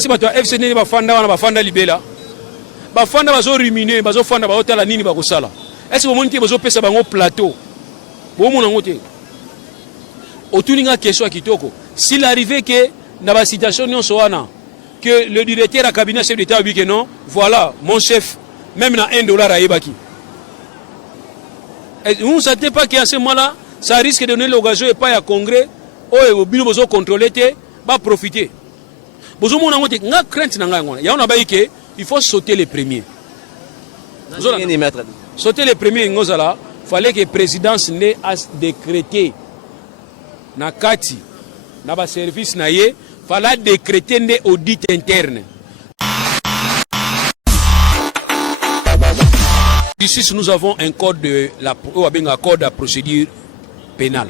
kasi bato ya FC nini bafanda wana bafanda libela bafanda bazo ruminer bazo fanda ba hotela nini ba kosala est-ce que monte bazo pesa bango plateau bo mona ngote otuninga question ya kitoko s'il arrivait que na ba situation nyonso wana que le directeur à cabinet chef d'état dit que non voilà mon chef même na $1 à ebaki et vous ne savez pas qu'à ce moment-là ça risque de donner l'occasion et pas à congrès oh bino bozo contrôler te ba profiter bozo mona ngote nga crainte na nga ngona ya on a ba que il faut sauter les premiers sauter les premiers ngozala fallait que présidence ne a décrété na kati na ba service na ye fallait décréter des audits internes. Ici, nous avons un code de code à procédure pénale.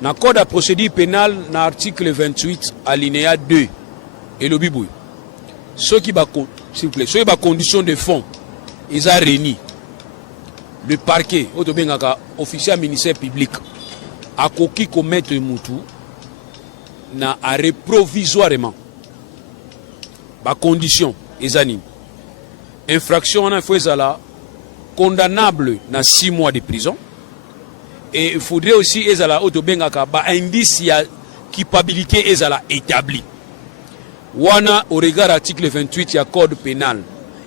Dans le code à procédure pénale, dans l'article 28, alinéa 2, et le bibouille. Ceux qui s'il vous plaît, ceux qui ont condition de fond, ils ont réuni. Le parquet, officiel ministère public, a coquille commettre moutou. Na arrêt provisoirement ba condition ezani infraction on a fait ça condamnable na 6 mois de prison et il faudrait aussi ezala autobengaka ba indice ya culpabilité ezala établi wana au regard article 28 ya code pénal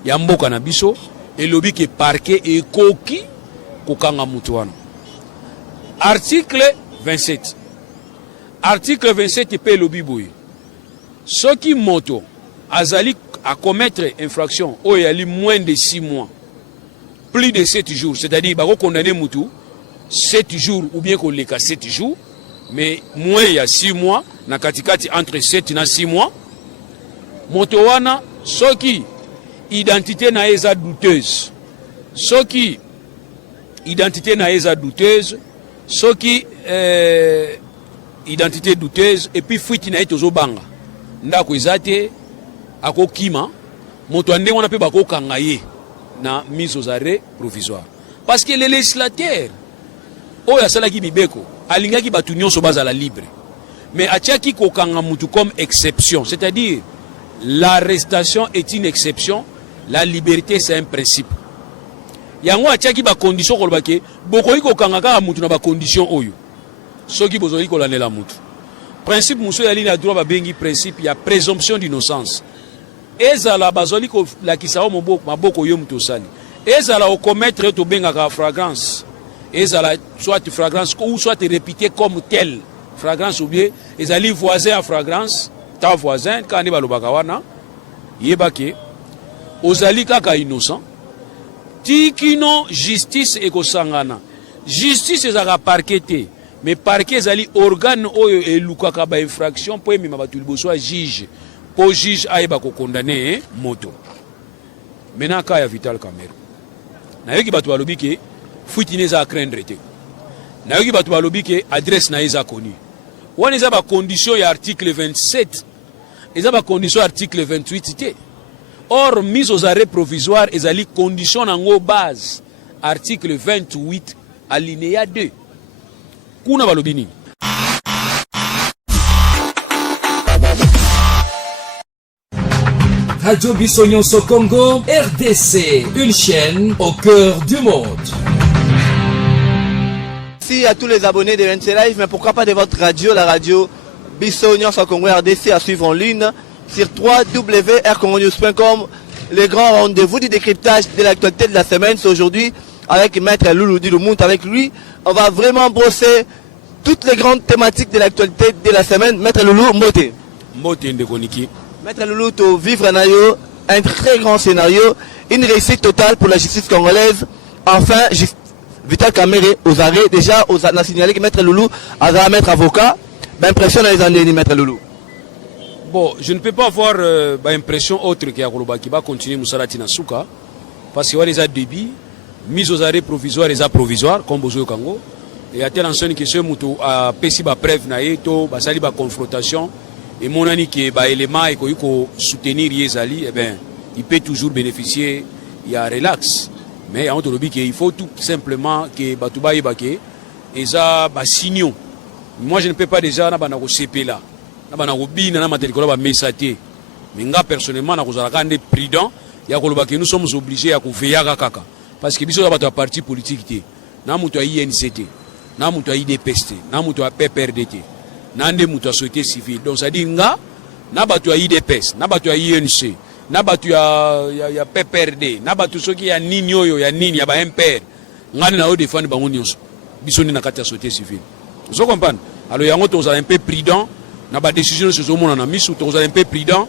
ya mboka na biso et lobi ke parquet et koki kokanga mutu wana article 27. Article 27 peut le bibouille. Ceux qui moto azali à commettre infraction ou y a moins de 6 mois, plus de 7 jours, c'est-à-dire bako condamné mutu 7 jours ou bien qu'on les 7 jours, mais moins il y a 6 mois, na katikati entre 7 et 6 mois. Moto wana ceux qui identité na eza douteuse, ceux qui identité na eza douteuse, ceux qui identité douteuse et puis fuite na etozo banga ndako ezate akokima moto ande wana pe bako kangaye na mise aux arrêts provisoires parce que les législateurs oya salaki bibeko alingaki batu nyonso bazala libre mais atiaki kokanga mutu comme exception, c'est-à-dire l'arrestation est une exception, la liberté c'est un principe. Yango atiaki ba condition ko lobake bokoyi kokanga ka mutu na ba condition oyo ceux qui besoin de la mutu. Principe muso yali na droit ba bengi principe ya présomption d'innocence. Ezala bazoli ko la kisao maboko yo mutu sali. Ezala au commettre to benga ka fragrance. Ezala soit fragrance ou soit répété comme tel. Fragrance ou bien ezali voisin à fragrance, ta voisin quand ni balobaka wana yebake ozali kaka innocent. Tikino justice ekosangana. Justice ezaka parqueté. Mais parquet zali organe oyo elukaka ba infraction po emema batu liboso a juge po juge ayeba ko condamner moto. Maintenant ka ya Vital Kamerhe na yoki batu balobi ke fuite neza a craindre te. Na yoki batu balobi ke adresse na eza connu. Wana eza ba condition ya article 27 eza ba condition article 28 te. Or mise aux arrêts provisoires ezali condition nango base article 28 alinéa 2. Kuna balobini. Radio Bissonyonso Congo, RDC, une chaîne au cœur du monde. Merci à tous les abonnés de NC Live, mais pourquoi pas de votre radio, la radio Bissonyonso Congo RDC à suivre en ligne sur www.rcongonews.com. Les grands rendez-vous du décryptage de l'actualité de la semaine, c'est aujourd'hui avec Maître Loulou Diloumout. Avec lui, on va vraiment brosser toutes les grandes thématiques de l'actualité de la semaine. Maître Loulou, Moté. Moté Ndekoniki. Maître Loulou, to vivre un très grand scénario, une réussite totale pour la justice congolaise. Enfin, Vital Kamerhe aux arrêts. Déjà, on a signalé que Maître Loulou a maître avocat. Impression dans les années, Maître Loulou. Bon, je ne peux pas avoir impression autre qu'il y a qui va continuer Moussalati Nasuka. Parce qu'il y a des débits, mise aux arrêts provisoires et provisoires, comme Bozo Kango. Et à telle enseigne que ce moutou a péci ba preuve na yeto, ba sali ba confrontation. Et mon ami qui est ba élément et ko soutenir Yezali, eh ben, il peut toujours bénéficier, il y a relax. Mais on te dit qu'il faut tout simplement que Batouba Yebake, et ça, ba signaux. Moi je ne peux pas déjà na banako CP là. Na banako bina na matériel ba mesaté. Mais nga personnellement nakozalaka nde prudent ya koloba que nous sommes obligés à veiller kaka parce que biso za bato ya parti politique te na muto ya INC te na muto ya IDPS te na muto ya PPRD te na nde muto ya société civile. Donc ça dit nga na bato ya IDPS na bato ya INC na bato ya PPRD na bato soki ya nini oyo ya nini ya ba MPR ngani na o défendre bango nyonso biso ni na kati ya société civile. Vous comprenez? Alors yango to un peu prudent na ba décision se zo mona na misu to un peu prudent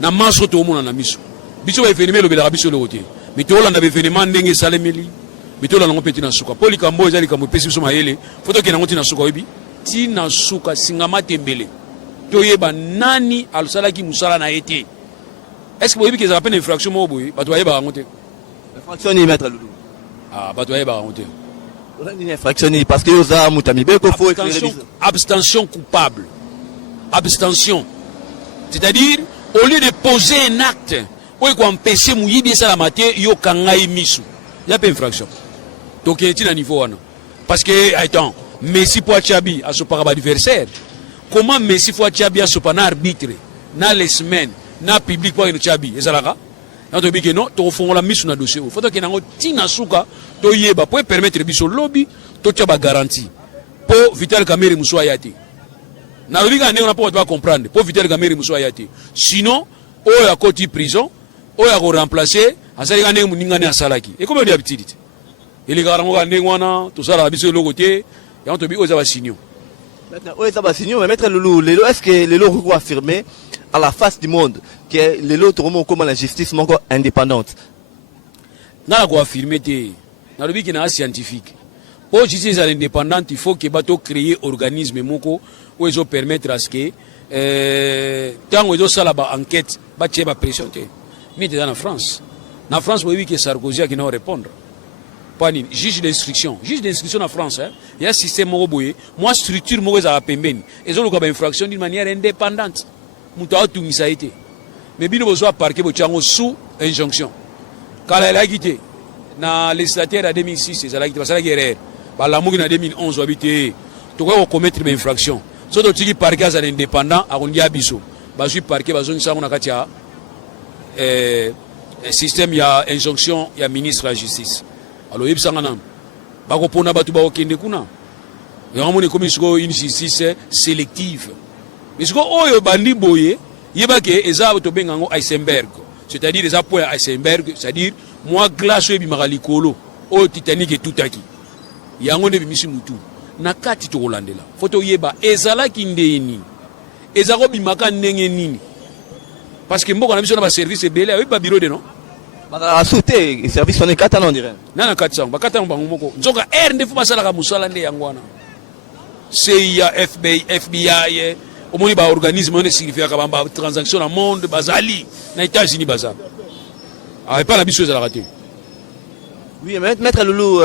na maso to mona na misu biso ba événement lo bela biso lo côté mais to la na événement ndenge salemeli mais to la ngo peti na suka poli kambo ezali kambo pesi biso mayele foto ke na ngoti na suka obi ti na suka singama tembele to yeba nani alusalaki musala na été. Est-ce que vous voyez que ça appelle une infraction mo boy ba to yeba ngote Infraction ni maître Loulou. ah ba to yeba ngote Une infraction parce que oza mutamibe ko faut abstention coupable. Abstention. C'est-à-dire, au lieu de poser un acte, où il empêcher mouyibi ça la matière, yo kangai misu. Il y a pas infraction. Donc il est à niveau là. Parce que attends, Messi Pouachabi a son paraba adversaire. Comment Messi Pouachabi a son pan arbitre na les semaines, na public pour une Chabi, et ça là. On te dit que non, tu fond la misu na dossier. Faut que na tina suka to yeba pour permettre biso lobby, to tchaba garantie. Pour Vital Kamerhe Mousso ayati. Na liga ne on pas comprendre pour Vital Kamerhe Mousso ayati. Sinon, o ya koti prison, o ya ko remplacer, asali ga ne muninga ne asalaki. Et comment d'habitude. Il est garango ga ne wana, to sala biso lo côté, et on te dit o za ba signo. Maintenant, oui, ça va signer, mais maître Loulou, est-ce que les lots vont affirmer à la face du monde que les lots seront comme la justice encore indépendante? Na ko affirmer te. Na lobi ki na scientifique. Pour justice indépendante, il faut que bato créer organisme moko où ils ont permettre à ce que tant ils ont ça là bas enquête, ba tirer ba pression te. Mais dans la France, vous voyez que Sarkozy a qui n'a répondre. Pas ni juge d'instruction en France hein. Il y a un système moko boye, moi structure moko za pembeni. Ils ont le cas infraction d'une manière indépendante. Muto a tout ça été. Mais bino besoin parquet bo tiango sous injonction. Quand elle a quitté na législateur en 2006, c'est la qui erreur. Ba la mugi na 2011 habité to ko commettre une infraction. So to tiki parquet za indépendant a kondia biso. Ba suis parquet ba zone sango na katia système ya injonction ya ministre de la justice. Alors il sanga nan. Ba ko pona batu ba okende kuna. Ya moni comme une justice sélective. Mais ce que oyo bandi boye yeba ke eza to bengango Eisenberg. C'est-à-dire les appuis à Eisenberg, c'est-à-dire moi glace et bimalikolo au Titanic et tout aki. Yango ne bimisi mutu. Na kati to Holandela. Photo yeba ezala kindeni. Ezako bimaka ndenge nini. Parce que mboka na biso na ba service belé avec ba bureau de non. Ba sauté service on est 4 ans on dirait. Na 400 ba 4 ans bango moko. Nzoka R ndefu basala ka musala nde yangwana. CIA, FBI au moins ba organisme on signifie ka ba transaction dans monde bazali na États-Unis bazali. Ah pas la biso za la raté. Oui, maître Loulou,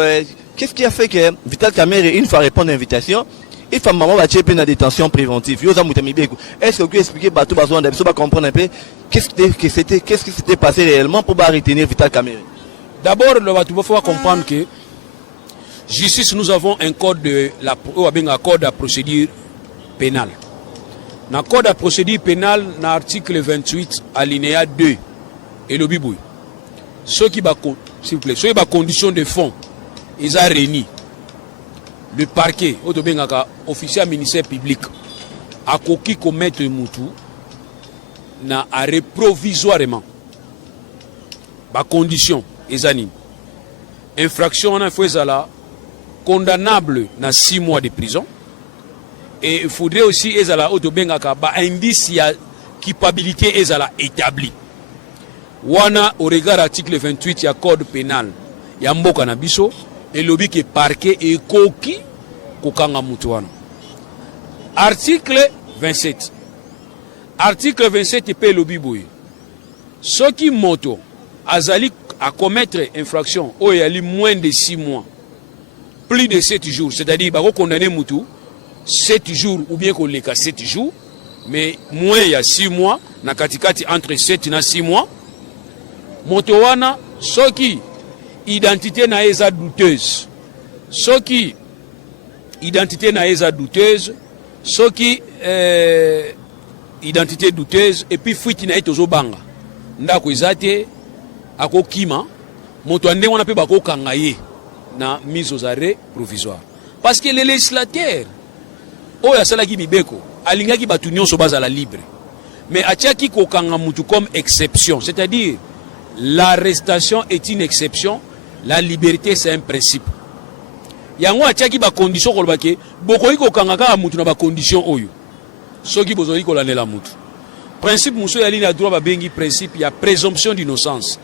qu'est-ce qui a fait que Vital Kamerhe une fois répondre à l'invitation, il faut maman va tirer une détention préventive. Est-ce que vous pouvez expliquer bateau besoin de comprendre un peu qu'est-ce qui s'était passé réellement pour retenir Vital Kamerhe? D'abord, il faut comprendre que justice, nous avons un code de procédure pénale. Dans le code de procédure pénale, dans l'article 28, alinéa 2, et le bibouille. Ceux qui s'il vous plaît, ceux qui ont condition de fond, ils ont réuni. Le parquet, officier ministère public, a coquille commettre moutou, n'a arrêt provisoirement. Ba condition, ils ont infraction, on a fait ça condamnable dans 6 mois de prison. Et il faudrait aussi ezala autobengaka ba indice ya culpabilité ezala établi. Wana au regard article 28 ya code pénal ya mboka na biso et lobi ke parquet et koki kokanga mutu wana. Article 27. Article 27 pe lobi boye. Soki moto azali à commettre infraction o yali moins de 6 mois. Plus de 7 jours, c'est-à-dire ba ko condamner mutu 7 jours ou bien qu'on les 7 jours, mais moins il y a 6 mois, na katikati entre 7 et 6 mois, motowana, ce qui identité na eza douteuse, ce qui identité na eza douteuse, ce qui identité douteuse et puis fuite na etozo banga ndako ezate akokima moto ande wana pe bakokanga ye na mise aux arrêts provisoire parce que les législateurs oyo asalaki mibeko alingaki batu nyonso bazala libre mais atiaki kokanga mutu comme exception, c'est-à-dire l'arrestation est une exception, la liberté c'est un principe. Yango atiaki ba condition ko lobake bokoyi kokanga kaka mutu na ba condition oyo soki bozoli kolandela mutu. Principe muso ya ligne ya droit babengi principe ya présomption d'innocence.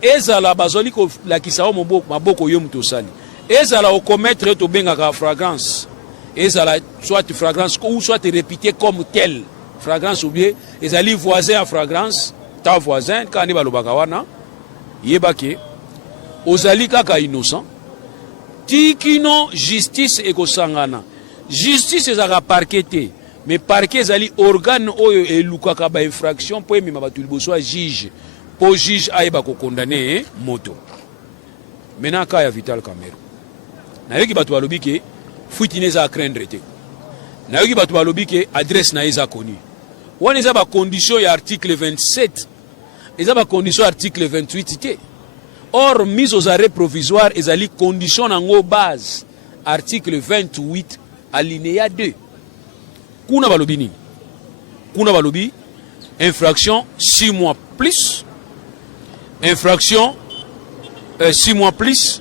Ezala bazoli ko lakisa o maboko yo mutu sali. Ezala o commettre to bengaka flagrance. Ezala soit flagrance ou soit répété comme tel. Fragrance ou bien ezali voisin à fragrance ta voisin quand ni balobaka wana yebake ozali kaka innocent tikino justice ekosangana justice ezaka parquet mais parquet ezali organe oyo elukaka ba infraction po emema batu liboso ya juge po juge ayeba ko condamner moto maintenant ka ya Vital Kamerhe na yoki batu balobi ke fuite neza a craindre te na yoki batu balobi ke adresse na eza connue. On a ba condition ya article 27. Ils ont ba condition article 28. Or mise aux arrêts provisoires ezali condition en base article 28 alinéa 2. Kuna balobi ni. Kuna balobi infraction 6 mois plus. Infraction 6 mois plus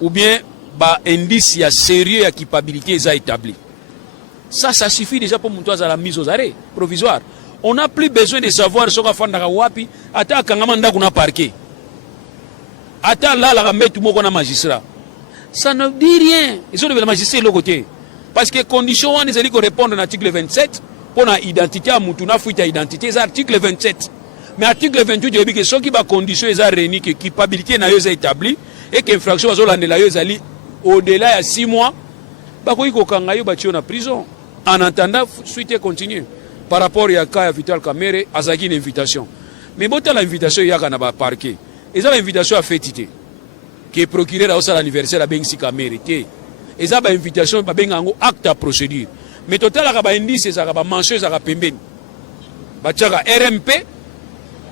ou bien ba indice ya sérieux ya culpabilité eza établi. Ça suffit déjà pour monter à la mise aux arrêts provisoires. On n'a plus besoin de savoir ce qu'on fait dans wapi. Ata kangamanda kuna parquet. Ata là la mettre moko na magistrat. Ça ne dit rien. Ils sont le magistrat de côté. Parce que condition on est allé répondre à l'article 27 pour la identité à mutu na fuite identité c'est article 27. Mais article 28 dit que ceux qui ba condition est réunis que culpabilité na yo est établie et que infraction azolandela yo ezali au-delà de 6 mois. Ba ko kanga yo ba tio na prison. En attendant, suite continue. Par rapport à Kaya Vital Kamerhe, azaki une invitation. Mais bon, l'invitation, il y a un parquet. Et ça, l'invitation à fêtité. Qui est procureur à l'anniversaire à Bengsi Kamerhe. Et ça, l'invitation à Bengango, acte à procédure. Mais total, il y a un indice, il y a un mention, il y a un pemben. Il y a un RMP,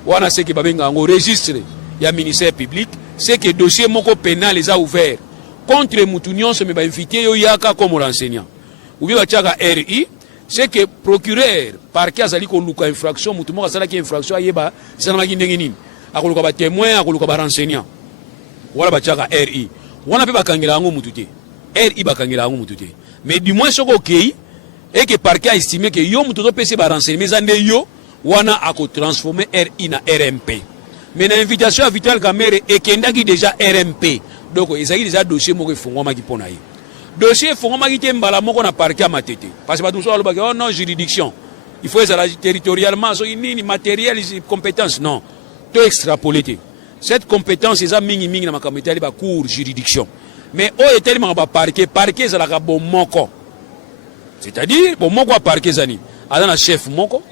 il y a un registre, il y a un ministère public, c'est que le dossier pénal les a ouvert. Contre les moutunions, il y a invité, il y a comme l'enseignant. Ou bien il y a un RI, c'est que procureur parquet azali ko luka infraction mutu mo asala ki infraction ayeba sana ki ndenge nini akoluka ba témoin akoluka ba renseignant wala ba chaka RI wana pe bakangela ngo mutu te RI bakangela ngo mutu te mais du moins soko kei et que parquet a estimé que yo mutu to pese ba renseignement zande yo wana ako transformer RI na RMP mais na invitation à Vital Kamerhe ekendaki déjà RMP donc ezaki déjà dossier moko efungwa maki pona ye dossier fongomaki te mbala moko na parquet à matete parce que batumso alobaki oh non juridiction il faut être territorialement so nini matériel compétence non to extrapoler cette compétence eza mingi na makambo etali ba cour juridiction mais oyo tellement ba parquet ezalaka bon moko c'est-à-dire bon moko a parquet zani azana chef moko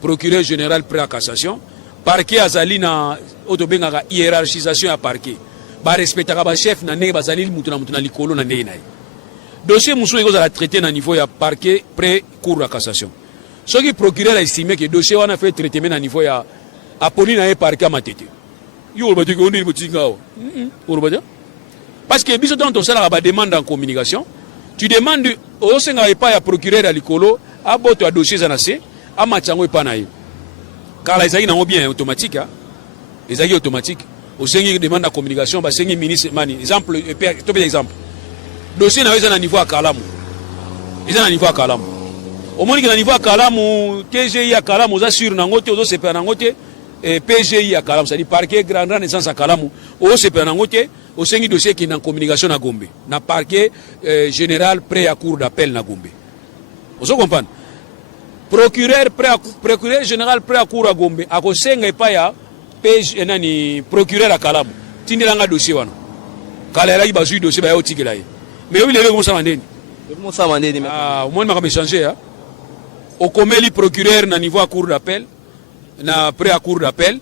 procureur général près à cassation parquet azali na otobengaka hiérarchisation ya parquet ba respectaka ba chef na ndenge bazali mutu na likolo na ndenge naye dossier musu eko za traité na niveau ya parquet près cour de cassation ce qui procureur a estimé que dossier wana fait traitement na niveau ya aponi na parquet matete yo ba diko ndi botingao parce que biso dans ton salaire ba demande en communication tu demandes au senga pas ya procureur à likolo aboto a dossier za na se amachango epa na ye kala ezaki na bien automatique ezaki automatique au sengi demande la communication ba sengi ministre mani exemple to bien exemple dossier na weza na niveau à Kalamu ils na niveau à Kalamu au moins que na niveau à Kalamu TGI à Kalamu za sur na ngote ozo sepa na ngote PGI à Kalamu c'est dire parquet grande naissance à Kalamu o sepa na ngote au sengi dossier qui na communication na Gombe na parquet général près à cour d'appel na Gombe vous comprenez procureur général près à cour à Gombe a ko senga pa ya page nani procureur à Kalamu tindilanga dossier wana kala la bazui dossier ba yotikela ye mais oui les comment ça mandeni au moins m'a changer hein au komeli procureur na niveau à cour d'appel na près à cour d'appel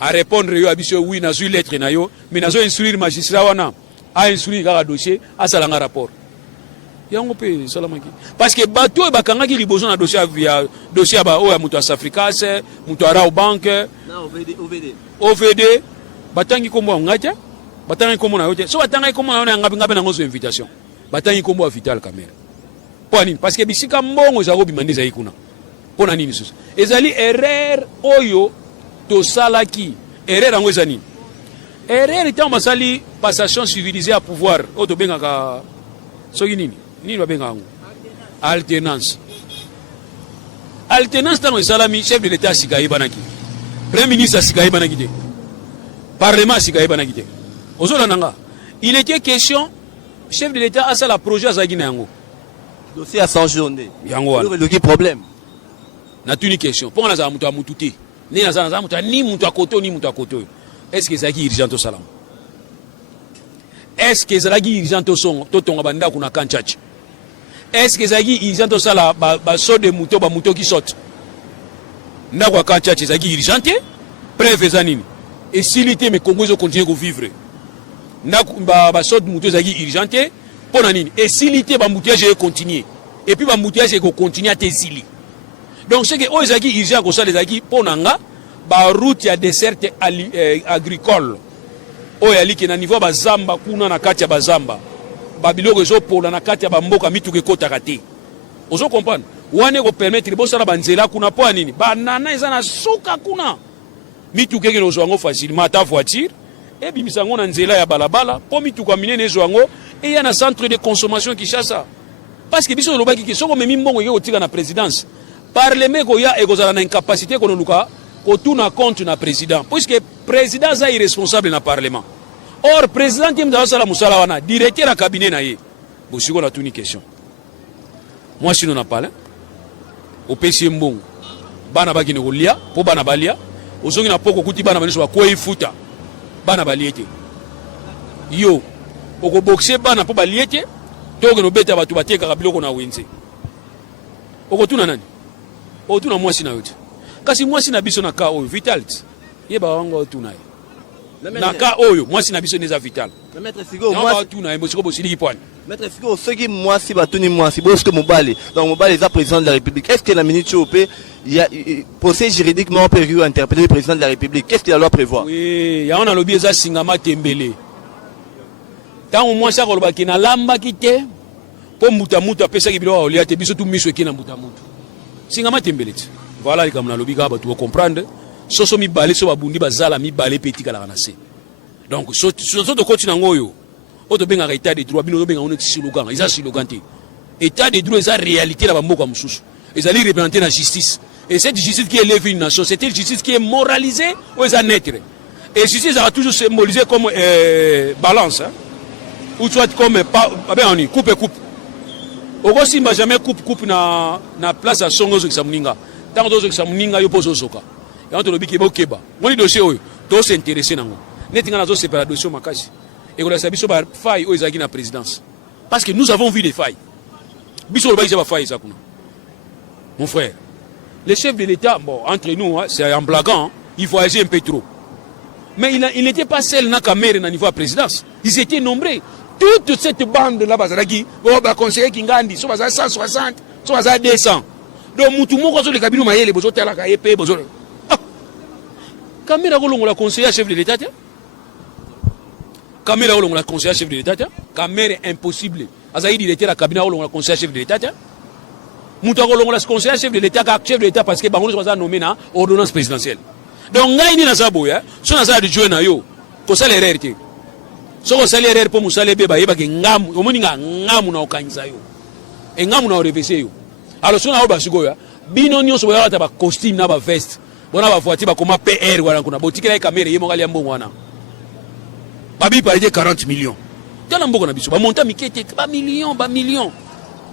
à répondre yo abiso oui na sur lettre na yo mais na zo instruire magistrat wana a instruire ka dossier a salanga rapport yango pe salamaki parce que bato e bakangaki liboso na dossier ba oya mutu Africas mutu Arao Bank na OVD batangi kombo ngata batangi kombo na yote so batangi kombo na ngabe na ngozo invitation batangi kombo a Vital Kamerhe pour nini parce que bisika mbongo za robi mandiza ikuna pour nini susu ezali erreur oyo to salaki erreur yango ezani erreur étant masali passation civilisée à pouvoir oto bengaka soki nini babenga yango alternance tango esalami chef de l'état asika yebanaki premier ministre asika yebanaki te parlement asika yebanaki te ozolanda nga il était question chef de l'état asala projet azalaki na yango dossier à 100 jours yango wana le problème natuni question mpo nga nazala moto ya mutu te nde nazala moto ni moto ya koto ni moto ya koto est ce que ezalaki urgent tosala est ce que ezalaki urgent totonga bandako na kanchachi est ce que ezalaki urgent tosala baso de moto bamoto ki sote ndako ya kanchachi ezalaki urgent te preuve eza nini esili te mais Congo ezokontinue kovivre ndako baso de moto ezalaki urgent te mpo na nini esili te bambouteillage ekontinue et puis bambouteillage ekokontinue ate esili donc ce que oyo ezalaki urgent kosala ezalaki mpo na nga baroute ya desserte agricole oyo aliki na niveau bazamba kuna na kati ya bazamba babiloko ezopola na kati ya bamboka mituka ekotaka te ozo comprendre wana ekopermettre bosala banzela kuna mpo ya nini banana eza na suka kuna mituka ekende ozwa yango facilement ata voiture ebimisa yango na nzela ya balabala mpo mituka minene ezwa yango eya na centre de consommation Kinshasa parce que biso olobaki ke soko memi mbongo eke kotika na présidence parlement ekoya ekozala na incapacité konoluka kotuna compte na président puisque président aza irresponsable na parlement or président te mza osala mosala wana directeur ya cabinet na ye bosiko na tuni question moi sino na pale opesi ye mbongo bana bakende kolia mpo bana balia ozongi na poko kuti bana baniso bakwei futa bana balie te yo okobokse bana mpo balie te tokende obeta bato batekaka biloko na wenze okotuna nani otuna mwasi na yo te kasi mwasi na biso na ka oyo Vital yeba wanga otuna ye na ka oyo mwasi na biso neza Vital maître Sigo moi otuna ye mosiko bosiliki pwani maître Sigo soki mwasi batuni mwasi boske mobali donc mobali est président de la République est-ce que la minute chopé il y a procès juridiquement prévu interpeller le président de la République qu'est-ce que la loi prévoit oui ya on a lobby eza singama tembele tango mwasi akolobaki na lambaki te po mutamutu apesaki biloko olia te biso tu miso eki na mutamutu singama tembele te voilà les comme na lobby ka bato comprendre soso mibale so babundi bazala mibale pe etikala na se donc so to continue ngoyo oto benga état de droit bino benga on est slogan isa slogan te état de droit eza réalité la bamboka mususu ezali représenter la justice et cette justice qui élève une nation c'est une justice qui est moralisée ou eza neutre et justice a toujours symbolisé comme balance hein? Ou soit comme on y coupe oko simba jamais coupe na place à songo zo kisamuninga tant dozo kisamuninga yo pozo zoka ya to lobiki bokeba ngoni dossier oyo to s'intéresser nango netinga nazo séparer dossier makasi et ko la sabiso ba faille o ezaki na présidence parce que nous avons vu des failles biso lobaki ba faille ça kuna mon frère le chef de l'état bon entre nous hein, c'est en blaguant hein, il voyageait un peu trop mais il n'était pas seul na Kamerhe na niveau à présidence ils étaient nombreux toute cette bande là bazalaki bo ba conseiller Kingandi so bazala 160 so bazala 200 donc mutu moko so le kabino mayele bozo tala ka épée bozo Kamerhe kolongola conseiller chef de l'état Kamerhe kolongola conseiller chef de l'état Kamerhe impossible azali directeur la cabinet kolongola conseiller chef de l'état mutu kolongola conseiller chef de l'état ka chef de l'état parce que bango so bazala nommé na ordonnance présidentielle donc ngai ni na saboya so na za de jouer na yo ko sala erreur te soko sali erreur po musale beba yeba ke ngamu omoninga ngamu na okanisa yo e ngamu na orevese yo alors sona oba sikoya bino nyonso boya ta ba costume na ba veste bona ba voiture ba koma PR wana kuna botikela e Kamerhe yemo ngali mbongo wana babi parité 40 millions tala mboko na biso ba monta mikete ba millions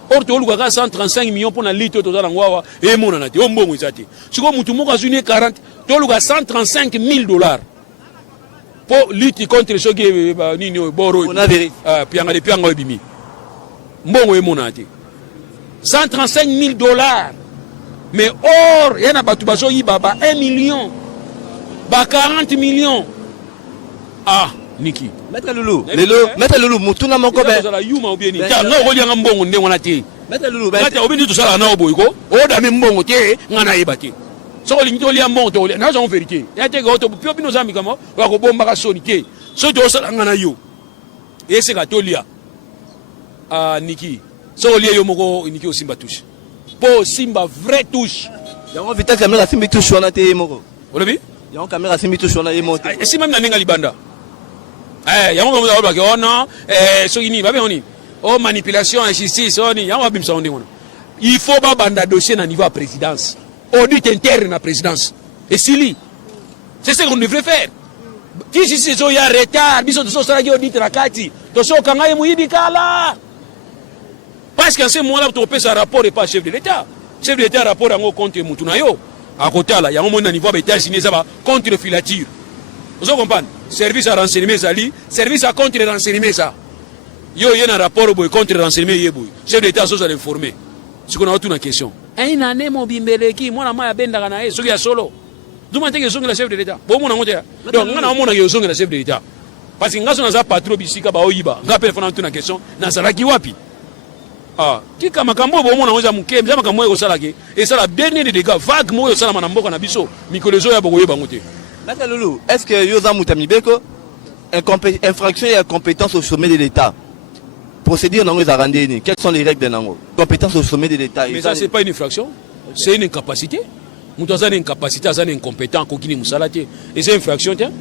or to luka ka 135 millions pour na lito to zala ngwawa e mona na te o mbongo izate siko mutu moko azuni 40 to luka $135,000 pour lutter contre ce qui est nini boro pianga de pianga ebimi mbongo emonate $135,000 mais or yana batu bazo yiba ba 1 million ba 40 millions ah Niki. Maître Loulou, Maître Loulou, Mutuna Moko ben. Yuma ou bien ni. Ta nga ngoli nga mbongo nde wana te. Maître Loulou, Ngata obindi to sala na oboy ko. O da me mbongo te ngana yeba te. So li ngito li mbongo to li. Na zo vérité. Ya te go to pio bino zambi kama wa ko bomba ka soni te. So to sala ngana yo. Ese ka to lia. Niki. So li yo moko Niki o Simba touche. Po Simba vrai touche. Yango Vital Caméra Simbi touche wana te moko. Olobi? Yango Caméra Simbi touche wana yemo te. Et si même na ninga libanda. Yango mo ba ke oh non so ini ba be oni. Oh manipulation injustice oni yango bimsa on ngona. Il faut ba banda dossier na niveau à présidence. Audit interne na présidence. Et Sili. C'est ce qu'on devrait faire. Qui si c'est ya retard, biso de so sala ki audit rakati. To so kanga ye muyibi kala. Parce qu'en ce moment-là, tu peux faire un rapport et pas chef de l'État. Chef de l'État rapport en contre Moutunayo. À côté là, il y a un moment niveau d'État signé ça va contre filature. Vous comprenez? Service à renseignement ça li, service à contre renseignement ça. Yo y a un rapport contre renseignement yeboy. Chef de l'État ça l'informer. Ce qu'on a toute une question. Un année mon bimbeleki, moi la maya benda kana so ya solo. Du mante que songa la chef de l'État. Bon mon ngote. Donc ngana mona que songa la chef de l'État. Parce que ngaso na za patro bisika ba oyiba. Ngapele fona toute une question. Na salaki wapi? Qui kama kambo bo mona ngoza muke, mzama kambo ko salaki. Et ça la dernière des dégâts vague mo yo sala na mboka na biso. Mikolezo ya bogo yeba ngote. Maître Loulou, est-ce que Yoza Moutamibeko, infraction et incompétence au sommet de l'État, procédure dans les arrandéni, quelles sont les règles de Nango? Compétence au sommet de l'État. Mais ça, c'est pas une infraction, c'est une incapacité. Moutoza une incapacité, ça une incompétence, kokini musalati. Et c'est une infraction, tiens.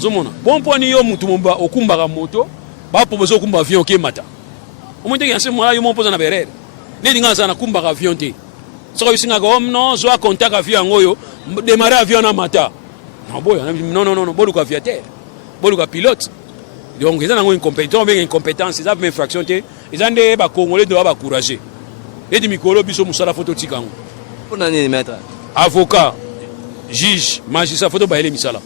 Zomona. Bon point, yo mutumba, okumbara moto, ba proposer okumba avion qui mata. Au moins, il y a ce moment-là, yo m'oppose na berère. Ne dinga ça na kumbara avion te. So yo singa ko non, zo contact avion ngoyo, démarrer avion na mata. Non, boluka aviateur, boluka pilote. Donc ils ont une compétence, mais une compétence, ils ont une infraction, ils ont des Congolais doivent encourager. Et des micros biso musala photo tikango. Pour nani maître. Avocat, juge, magistrat photo ba ele misala.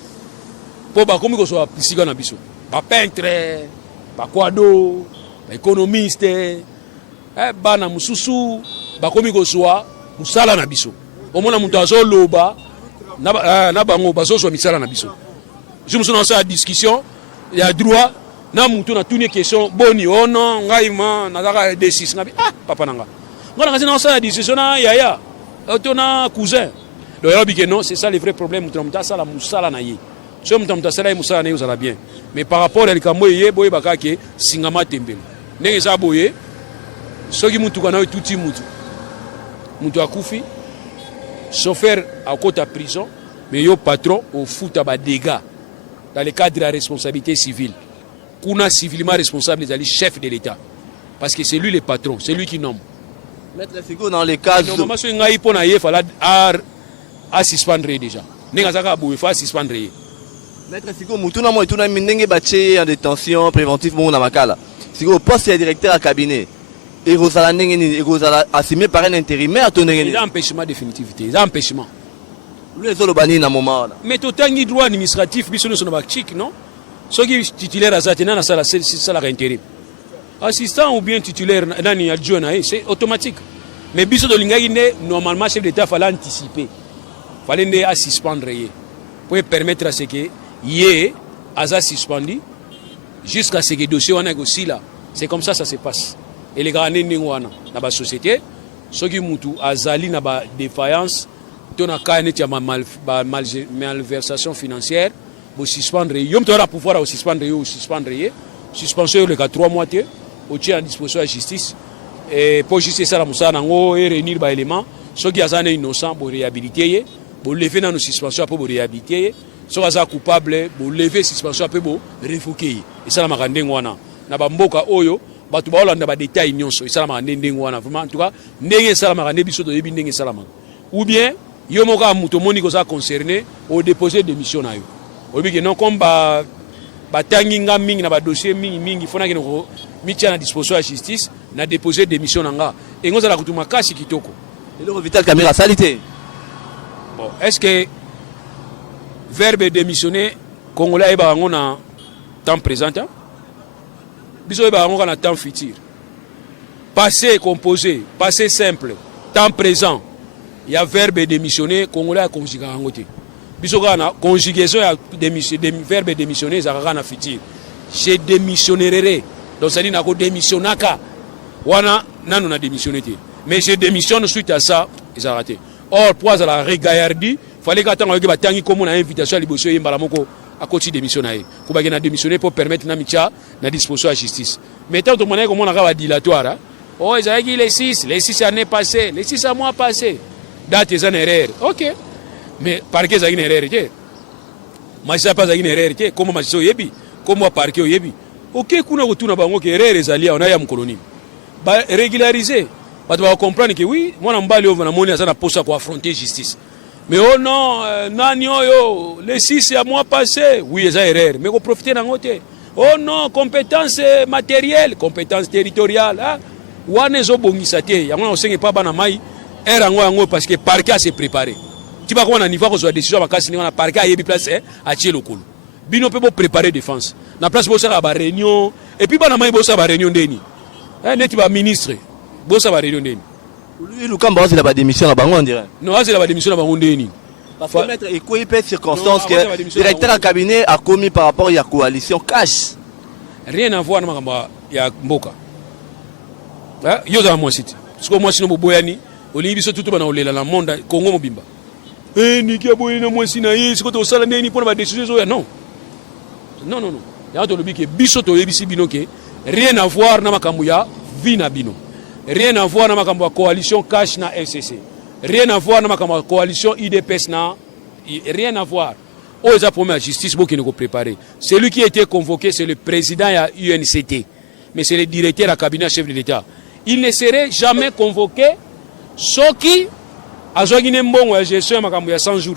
Pour ba komi ko so pisika na biso. Ba peintre, ba kwado, ba économiste, bana mususu, ba komi ko so musala na biso. Omona muntu azo loba na bango bazo so misala na biso. Je me suis lancé à discussion, il y a droit na mutu na tuni question boni ono ngaima na daka D6 ngabi papa nanga. Ngona ngasi na sa discussion na yaya. Otona cousin. Donc il y a non, c'est ça le vrai problème mutu na ça la musala na ye. So mutu na sala musala na ye ça bien. Mais par rapport à likambo ye boye bakake singama tembele. Ndenge za boye soki mutu kana tuti mutu. Mutu akufi chauffeur à côté de prison, mais yo patron au foot à dégâts dans le cadre de la responsabilité civile. Kuna civilement responsable les chef de l'État. Parce que c'est lui le patron, c'est lui qui nomme. Maître Figo dans les cas normalement so ngai pona ye fala à suspendre déjà. Nenga zaka boue fa suspendre. Maître Figo mutuna mo ituna minenge bache en détention préventive mo na makala. Figo poste de directeur à cabinet. Et Rosala Nengeni, et Rosala assimé par un intérimaire à ton Nengeni. Il y a un empêchement définitivité, il y a un empêchement. Les Zolobani dans moment là. Mais tout un droit administratif, biso son bakchik, non? Ceux qui titulaire à Zatena, c'est ça l'intérim. Assistant ou bien titulaire, nani adjoint, c'est automatique. Mais biso de l'ingayine, normalement, chef d'État, fallait anticiper. Fallait suspendre. Pour permettre à ce que yé, asa suspendu, jusqu'à ce que le dossier soit aussi là. C'est comme ça se passe. Et les gars, dans la société, ceux qui mutu azali na ba défaillance, ton a malversation financière, pour suspendre. Yom tu auras pouvoir au suspendre ou suspendre. Suspension le cas 3 mois, au tien à disposition de la justice. Et pour justice ça la moussa nango et réunir ba éléments, ceux qui sont innocents pour réhabiliter, pour lever dans nos suspensions pour réhabiliter, ceux qui sont coupables pour lever suspension pour révoquer. Et ça la makande ngwana. Na ba mboka oyo batu ba olanda ba détail nyonso esalama ndenge wana vraiment en tout cas ndenge esalama ne biso to yebi ndenge esalama ou bien yo moka muto moni ko ça concerné au déposer démission na yo obi que non comme ba tangi nga mingi na ba dossier mingi fona ke no mitia na disposition ya justice na déposer démission nga et ngoza la kutuma kasi kitoko et le Vital Caméra salité. Bon, est-ce que verbe démissionner congolais ba ngona temps présent biso ba ngona na temps futur. Passé composé, passé simple, temps présent. Il y a verbe démissionner congolais conjugué ngote. biso kana conjugaison ya verbe démissionner ezalaka na futur. Je démissionnerai. Donc ça dit nako démissionnaka. Wana nanu na démissionné. Mais je démissionne suite à ça, ils ont raté. Or pour la regaillardi, fallait qu'attendre que batangi comme une invitation à liboso yembala moko à côté démissionner. Ko ba gena démissionner pour permettre na mitia na disposition à justice. Mais tant que mon comme on a dilatoire. Oh, ils ont dit les 6 années passées, les 6 mois passés. Date est une erreur. OK. Mais parquet ça une erreur. Mais ça pas une erreur. Comment ma so yebi? Comment parquet yebi? OK, kuna kutuna bango ke erreur ezalia on a ya mkoloni. Ba régulariser. Ba doit comprendre que oui, moi mbali over na moni ça poste pour affronter justice. Mais oh non, nani yo, les 6 mois passés, oui, ça erreur, mais ko profiter na ngote. Oh non, compétence matérielle, compétence territoriale, hein. Wane zo bongisa te, yango na osenge pa bana mai, era ngo parce que parquet s'est préparé. Tu vas comment na niveau ko zo décision makasi ni na parquet ayebi place a tie lokolo. Bino pe bo préparer défense. Na place bo ça ba réunion et puis bana mai bo ça ba réunion ndeni. Neti ba ministre. Bo ça ba réunion ndeni. Lui Lukamba c'est la démission à bango on dirait. Non, c'est la démission à bango ndeni. Parce que maître et quoi il peut circonstance que directeur en cabinet a commis par rapport à la coalition cash. Rien à voir na makamba ya mboka. Yo za moi site. Parce que moi sino boyani, olingi biso tutu bana olela na monde Congo mobimba. Ni kia boyani na moi sina yi siko to sala ndeni pour ba décision zo ya non. Non. Ya to lobi ke biso to yebisi bino ke rien à voir na makambo ya vina bino. Rien à voir na makambo ya coalition cash na FCC. Rien à voir na makambo ya coalition IDPS na rien à voir. Oh, ils ont promis à la justice qui nous préparer. Celui qui a été convoqué, c'est le président de l'UNCT. Mais c'est le directeur du cabinet chef de l'État. Il ne serait jamais convoqué, sauf qui a gestion de 100 jours.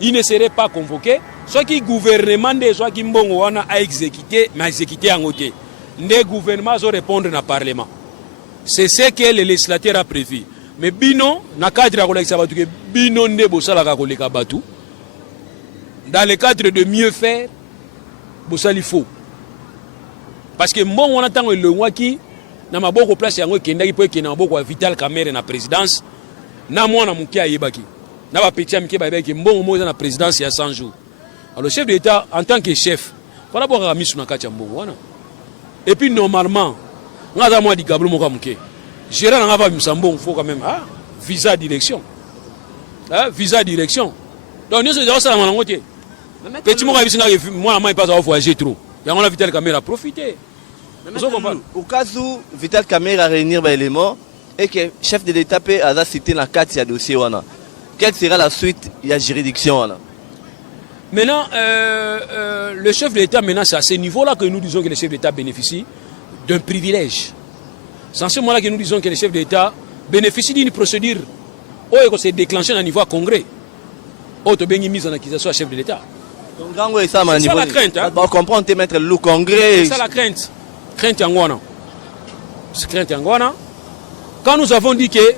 Il ne serait pas convoqué, sauf qui le gouvernement a exécuté, mais exécuté en côté. Le gouvernement doit répondre dans le Parlement. C'est ce que le législateur a prévu. Mais Bino, dans le cadre de la Bino ne dans le cadre de mieux faire, il faut. Parce que moi, on attend le roi qui n'a pas beaucoup de place, qui n'a pas beaucoup de vital caméra dans la présidence. Na moi, na mukia yebaki. Na ba petit amike ba beki mbongo mo dans la présidence il y a 100 jours. Alors le chef d'État en tant que chef, il faut d'abord mis sur na kati mbongo wana. Et puis normalement, ngaza moi di gablo mo ka muke. Gérer na ba msambongo faut quand même visa direction. Visa direction. Donc nous c'est ça na ngote. Petit mo ka bisinga moi na pas voyager trop. Et on a Vital Caméra profiter. Au cas où Vital Caméra réunir les éléments et que le chef de l'État a cité dans 4 dossiers, quelle sera la suite de la juridiction? Maintenant, le chef de l'État, maintenant, c'est à ce niveau-là que nous disons que le chef de l'État bénéficie d'un privilège. C'est à ce moment-là que nous disons que le chef de l'État bénéficie d'une procédure qui s'est déclenchée au niveau du Congrès. Autre mise en accusation à chef de l'État. Donc, c'est ça la crainte. On comprend que mettre le Congrès. C'est ça la crainte. Crainte Angwana. C'est crainte Angwana. Quand nous avons dit que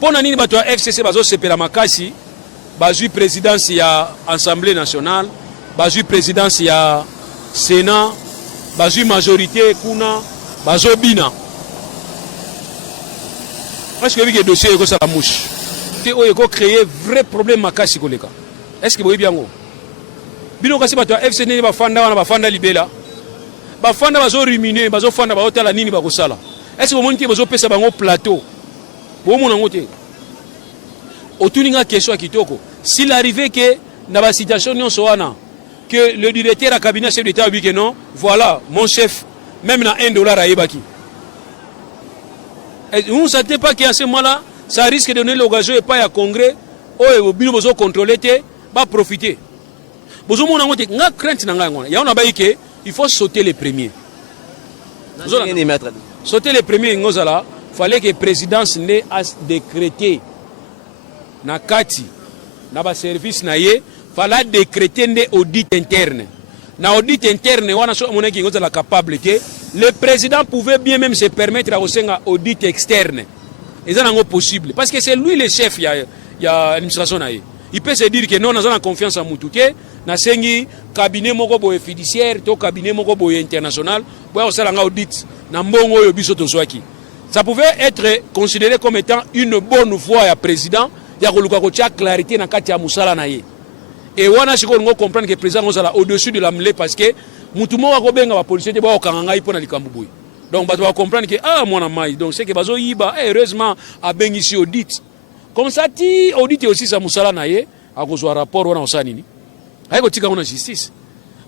pour nani bato FCC bazo sepela makasi, bazu présidence ya Assemblée nationale, bazu présidence ya Sénat, bazu majorité kuna, bazo bina. Est-ce que le dossier est la mouche? Que oye ko créer vrai problème makasi koleka. Est-ce que vous voyez bien ngo? Bino kasi bato FCC ni bafanda wana bafanda libela. Bafanda bazo ruminer, bazo fanda ba hotela nini ba kosala. Est-ce que vous montrez bazo pesa bango plateau? Bo mona ngote. Otuninga question kitoko. S'il arrivait que dans la situation wana que le directeur du cabinet chef d'État dit que non, voilà, mon chef même dans $1 à yebaki. Et vous ne savez pas qu'à ce moment-là, ça risque de donner l'occasion et pas à congrès, oh, bino bozo contrôler te, ba profiter. Bozo mona ngote nga crainte na nga ngona. Ya on a baï que il faut sauter les premiers. Sauter les premiers ngozala, fallait que la présidence n'ait à décréter na kati na ba service na ye, fallait décréter des audits internes. Na audit interne wana so mona ki ngozala capable que le président pouvait bien même se permettre à osenga audit externe. Et ça n'est possible parce que c'est lui le chef il y a l'administration na ye. Il peut se dire que non, nous avons confiance en Moutouké, nous avons un cabinet fiduciaire, un cabinet international, pour faire un audit. Ça pouvait être considéré comme étant une bonne voie à président ya koluka kotia clarité na kati ya musala na ye. Et wana siko ngo comprendre que président ngozala au-dessus de la mêlée parce que mutu moko ko benga ba policier te ba okanga ngai pona likambu boy. Donc bato va comprendre que ah mwana mai donc c'est que bazo yiba heureusement a bengi si audit. Comme ça ti audit aussi sa musala na ye a kozwa rapport wana osani ni. Ay ko tika ona justice.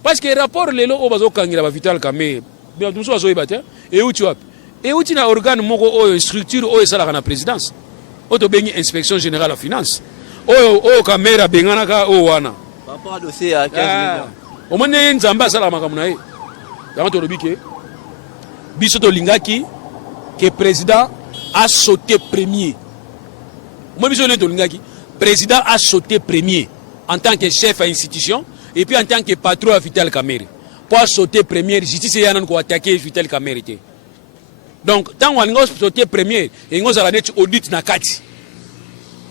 Parce que rapport lelo o bazo kangira ba Vital Kamerhe bien tout ça bazo yiba te et uti wapi. Et uti na organe moko o structure o esala kana présidence. Oto bengi inspection générale à finance. Oh caméra bengana ka o wana. Par rapport à dossier à 15 millions. Au moins nzamba sala makamuna ye. Yango to lobike. Biso to lingaki que président a sauté premier. Moi biso to lingaki président a sauté premier en tant que chef à institution et puis en tant que patron à Vital Kamerhe. Pour sauter premier, justice yana ko attaquer Vital Kamerhe. Donc tant on a sauté premier et on a net audit na kati.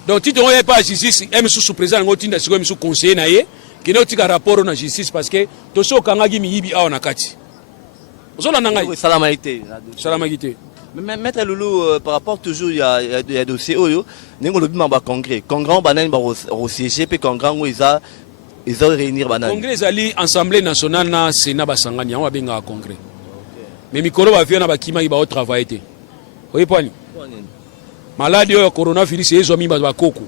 Donc si tu n'as pas justice, M. sous président, on a M. conseiller naie, qui n'a pas rapport na justice parce que tout ce qu'on a dit miyibi a on a kati. On a nangai. Salamité. Salamité. Mais maître Loulou, par rapport toujours il y a dossier oyo, n'engo le bimba congrès. Congrès banan ba siéger pe congrès où ils a réunir banan. Congrès ali Assemblée nationale na Sénat basangani on va benga congrès. Mais mikolo ba viana ba kima ba au travail té. Oui point. Maladie au coronavirus ezo mi ba koko.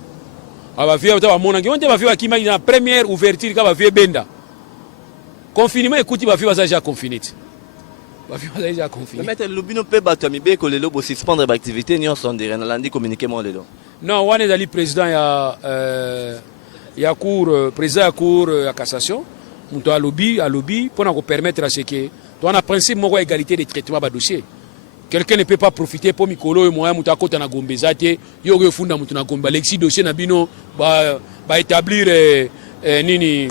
Aba via ba mona ngi onte ba via kima na première ouverture ka ba via benda. Confinement écoute ba via déjà confiné. Ba via déjà confiné. Mais maître Lubino pe ba tomibe ko lelo bo suspendre activité ni on son de renalandi communiquer mo lelo. Non, on est ali président ya cour président ya cour ya cassation. Muto a lobby pour nous permettre à ce que on a principe moko égalité de traitement ba dossier. Quelqu'un ne peut pas profiter pour Mikolo et moi muta kota na gombe zate yo go funda mutu na gombe Alexis dossier na bino ba établir nini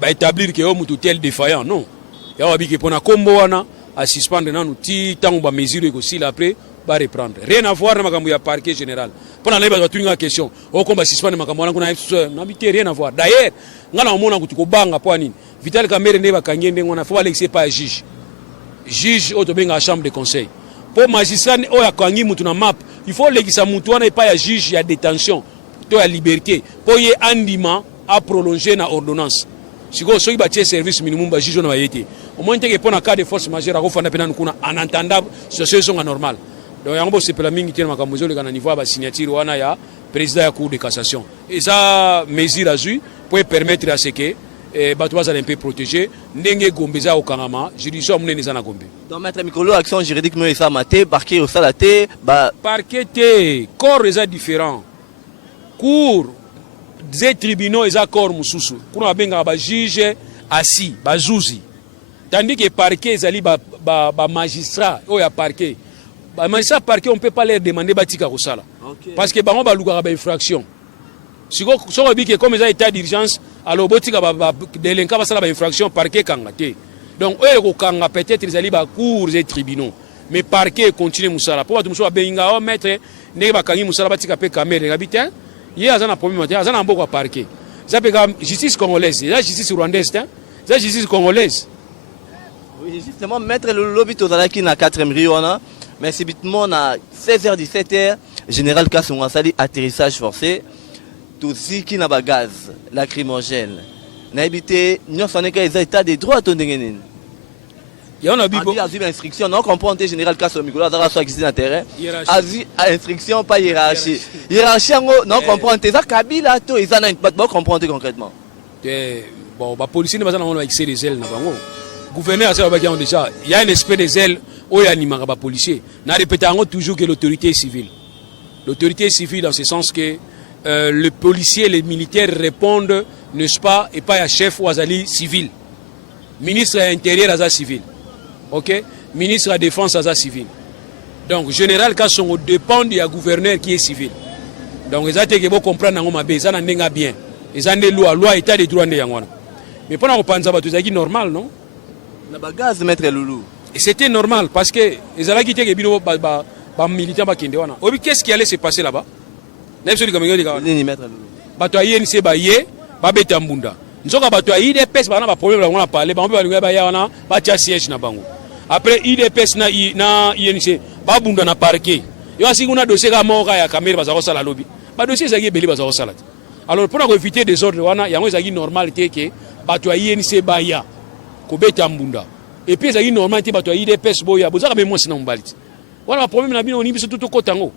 ba établir que mutu tel défaillant non. Ya wabi que pona kombo wana à suspendre nanu ti tango ba mesure ko si après ba reprendre. Rien à voir na makambo ya parquet général. Pona leba ba tuninga question. O komba suspendre makambo wana kuna na bité rien à voir. D'ailleurs, ngala omona kutuko banga po nini. Vital Kamerhe ne ba kangende ngona faut Alexis pas juge. Juge au benga à chambre de conseil. Pour magistrat o ya kangi mutu na map, il faut legisa mutu wana pas ya juge ya détention, to ya liberté. Pour y andima à prolonger na ordonnance. Siko soki ba tie service minimum ba juge na bayete. Au moins que pour na cas de force majeure ko fanda pena kuna en entendable situation normale. Donc yango c'est pour mingi tena makambo zo le kana niveau ba signature wana ya président ya cour de cassation. Et ça mesure azui pour permettre à ce que bato bazala un peu protégé ndenge gombe za okangama juridiction munene za na gombe. Donc maître Mikolo action juridique no esa maté parquet au salaté ba parquet te corps est différent. Cour des tribunaux est corps mususu. Kuna benga ba juge assis ba juzi. Tandis que parquet ezali ba magistrat o ya parquet. Ba magistrat parquet on peut pas leur demander batika kosala. Parce que bango ba luka ba infraction. Si vous avez comme un état d'urgence, alors vous avez des délinquants qui ont infraction parquet kangate. Donc, eux, peut-être ils allaient à cours et tribunaux. Mais parquet continue Moussala. Pour que vous soyez bien, maître, ne pas kangi Moussala batika pe caméra. Habitant, il y a un problème. Il y a un bon parquet. Ça peut être justice congolaise, la justice rwandaise, la justice congolaise. Oui, justement, maître le lobby tozalaki na 4e Rio, mais subitement à 16h-17h, général Kassonga sali atterrissage forcé. Tout ce qui n'a pas gaz, lacrymogène. N'habité, nous sommes des états de droit. Il y a une instruction, non comprendre général Kasso Mikolo, à soit qui dans terrain. Instruction, pas hiérarchie. Hiérarchie, non comprendre. Ça, Kabila, tout, ils ont pas comprendre concrètement. Bon, la police n'est pas en train de des ailes. Gouverneur, déjà, il y a un espèce des ailes où il y a un policier. Nous répétons toujours que l'autorité est civile. L'autorité civile, dans ce sens que les policiers et les militaires répondent, n'est-ce pas, et pas à chef ou à Azali civil. Ministre de l'Intérieur à civil. Ok? Ministre de la Défense à civil. Donc, général Kassongo dépend du gouverneur qui est civil. Donc, les athées qui vont comprendre, ça n'a bien. Les années loi, état de droit, mais pendant qu'on pense à tout ça, c'est normal, non? Le gaz, maître Loulou. Et c'était normal parce que les Alaki étaient militants. Qu'est-ce qui allait se passer là-bas? Bato aye nse ba ye ba beta mbunda nzoka bato aye IDPS bana ba problème la ngona parler ba mbe ba ya wana ba tia siège na bango après IDPS na INC ba bunda na parquet yo asi kuna dossier ka moka ya Kamerhe ba za ko sala lobby ba dossier ezaki ebele baza kosala te. Alors mpona koevite désordre wana yango ezalaki normal te ke bato ya INC baya kobeta mbunda epuis ezalaki normal te bato ya IDPS boya bozaka mpe mwasi na mobali te wana baproblème na bino oni biso tokota yango.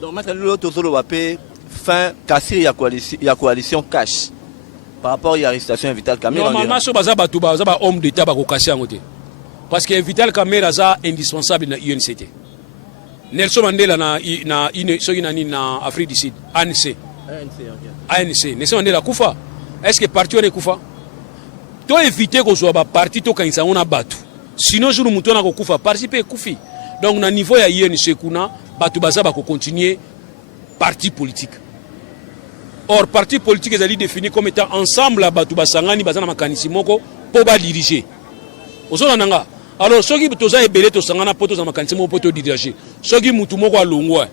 Donc maître Lulu tozoloba mpe fin kasiri ya coalition cash par rapport à l'arrestation de Vital Kamerhe. Normalement so baza bato baza ba homme d'état bakokasi yango te parce que Vital Kamerhe aza indispensable na UNCT. Nelson Mandela na soki nani na Afrique du Sud ANC. ANC Nelson Mandela kufa. Est-ce que parti wana kufa? To éviter kozwa ba parti to kanisa ona bato. Sinon jour muto na kokufa parti pe kufi. Donc na niveau ya UNC kuna bato baza ba ko continuer parti politique. Or parti politique ezali défini comme étant ensemble à bato basangani baza na makanisi moko po ba diriger. Ozona nanga. Alors soki toza ebele to sangana poto za makanisi moko poto diriger. Soki mutu moko alongwa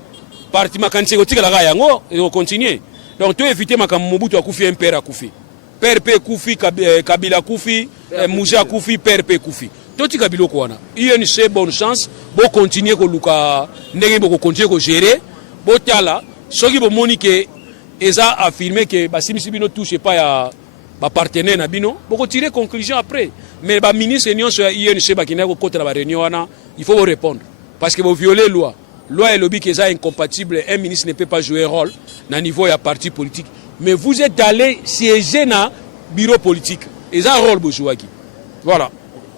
parti makanisi ko tikala ga yango et on continue. Donc to éviter makambo Mobutu akufi impère akufi. Père pe kufi Kabila kufi Moussa kufi père pe kufi. Toti Kabila ko wana. UNC bonne chance bo continuer ko luka ndenge bo continuer ko gérer bo tala soki bo monique eza affirmé que basimisi bino touche pas ya ba partenaire na bino boko tirer conclusion après mais ba ministre union sur INC ba kinako contre la réunion wana il faut répondre parce que vous violer loi est lobby que ça incompatible un ministre ne peut pas jouer rôle na niveau ya parti politique mais vous êtes allé siéger na bureau politique et ça rôle bo jouaki voilà.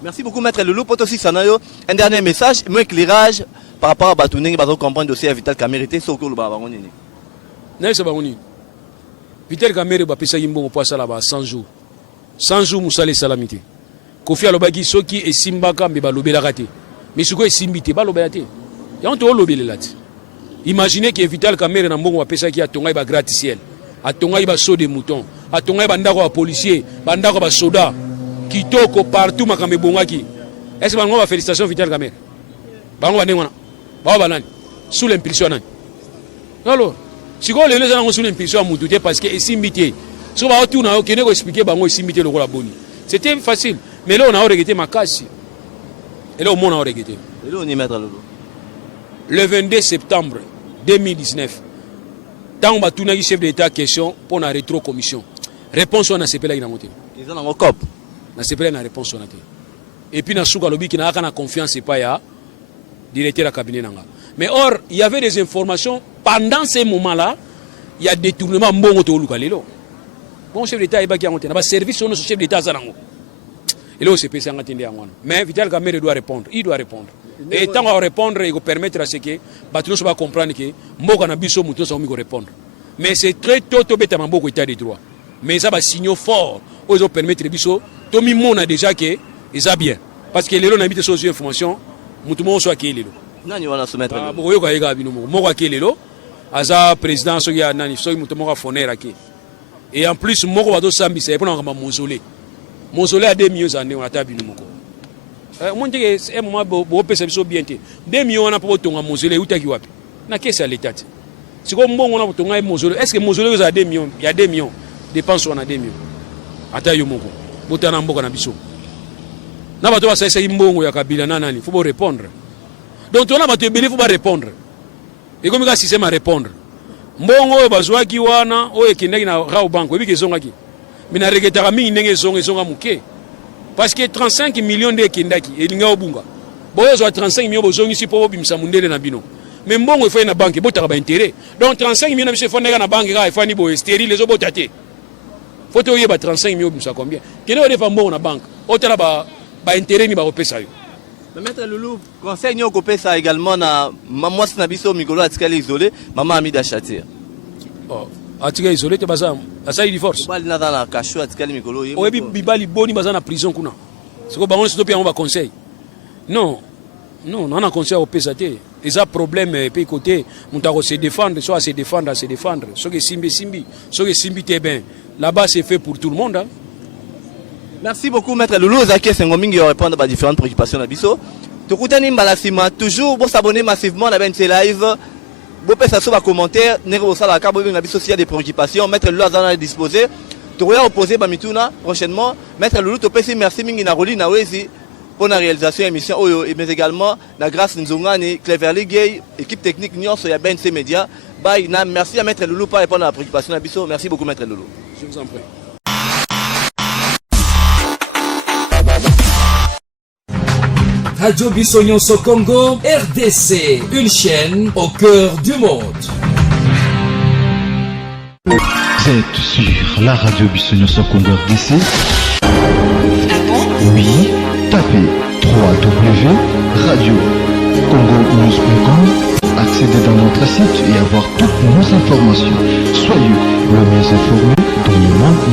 Merci beaucoup maître Lulu Potosi Sanayo. Un dernier message un éclairage par rapport à Batouning ba comprendre dossier Vital Kamerhe te soko lo ba bango nini. Nayesa bango nini. Vital Kamerhe bapesa yimbongo po asala ba 100 jours. 100 jours musale salamité. Kofi alobaki soki esimbaka mbe balobelaka te. Mais siko esimbi te balobela te. Ya on to lobelela te. Imaginez que Vital Kamerhe na mbongo bapesa ki atonga ba gratte-ciel. Atonga ba saut de mouton. Atonga ba ndako ba policier, ba ndako ba soda. Kitoko partout makambe bongaki. Est-ce que bango ba félicitations Vital Kamerhe? Bango ba ndengwana. Ba ba nani? Sous l'impulsion nani? Alors si vous voulez les gens sous l'impulsion à Moutouté parce que Simbité, si vous avez expliqué bango Simbité le rôle boni. C'était facile, mais là on a regretté ma casse. Et là au monde on a regretté. Et là on y mettra le 22 septembre 2019, tant on a tout chef d'État question pour la rétro-commission. Réponse on a CPLA qui n'a monté. Ils ont un cop. Na CPLA na réponse on a été. Et puis na souka lobby qui n'a pas confiance c'est pas ya directeur à cabinet nanga. Mais or, il y avait des informations, pendant ces moments-là, il y a détournement mbongo to lukalelo. Bon chef d'État ibaki angote, na ba service on chef d'État zanango. Et là, c'est PC angatende angwana. Mais Vital Kamerhe doit répondre, il doit répondre. Et tant qu'on répondre, il va permettre à ce que Batuno va comprendre que mboka na biso muto sa ko répondre. Mais c'est très tôt to beta mamboko état de droit. Mais ça va signaux fort, ils vont permettre biso to mi mona déjà que ça bien parce que les gens n'habitent sur information, muto mo so akeli lo. Nani wana soumettre ah boyo ka yega bino moko akelelo aza président soki ya nani soki muto moko fonera ke et en plus moko bato sambisa et pona ngama mausolée à 2 millions d'années on a tabino moko mon dieu un moment bo pesa biso bien te 2 millions na po tonga mausolée utaki wapi na kesi ya l'état siko mbongo na tonga mausolée est-ce que mausolée za 2 millions il y a 2 millions dépenses on a 2 millions ata yo moko botana mboka na biso na bato ba sasa imbongo ya Kabila na nani faut répondre. Donc on a battu il faut pas répondre. Et comme il système à répondre. Mbongo bazwaki wana o ekindaki na rao banko ebiki ezongaki. Mina regeta mingi ndenge ezonga muke. Parce que 35 millions de kindaki elinga obunga. Boyo zo 35 millions bozongi si po bimisa mundele na bino. Mais mbongo ifo na banque botaka ba intérêt. Donc 35 millions na biso fo ndeka na banque ga ifo ni bo stérile les obotate. Faut to yeba 35 millions bimisa combien? Kene o defa mbongo na banque. Otala ba intérêt ni ba opesa yo. Mais maître Lulu, conseil nous copé ça également na maman Snabiso Mikolo atikali isolé, maman Amida Chatir. Oh, atika isolé te bazam. Asa il force. Bali na dans la cacho atikali Mikolo. O ebi bibali boni bazana prison kuna. Siko bango stopé on va conseil. Non. Non, on a conseil au PSAT. Et ça problème pays côté, on doit se défendre, soit se défendre, à se défendre. Ce que simbi, ce que simbi t'es bien. Là-bas c'est fait pour tout le monde hein. Merci beaucoup maître Lulu Zaki Sengomingi pour répondre à différentes préoccupations de biso. Tokutani mbalasima toujours vous s'abonner massivement à BNC Live. Vous pouvez ça commentaire, n'ero sala ka bobi na biso s'il y a des préoccupations, maître Lulu azana disposer. Tu vas opposer Bamituna prochainement. Maître Lulu to pesi merci mingi na roli na wezi pour la réalisation de l'émission, mais également la grâce Nzongani, Cleverly Gay, équipe technique Nyon, il y a BNC Média. Merci à Maître Loulou pour répondre à la préoccupation de Bisso. Merci beaucoup Maître Loulou. Je vous en prie. Radio Bissognon Congo, RDC, une chaîne au cœur du monde. Vous êtes sur la radio Bissognon Congo RDC. Oui, tapez www.radiocongonews.com, accédez dans notre site et avoir toutes nos informations. Soyez le mieux informés dans le monde.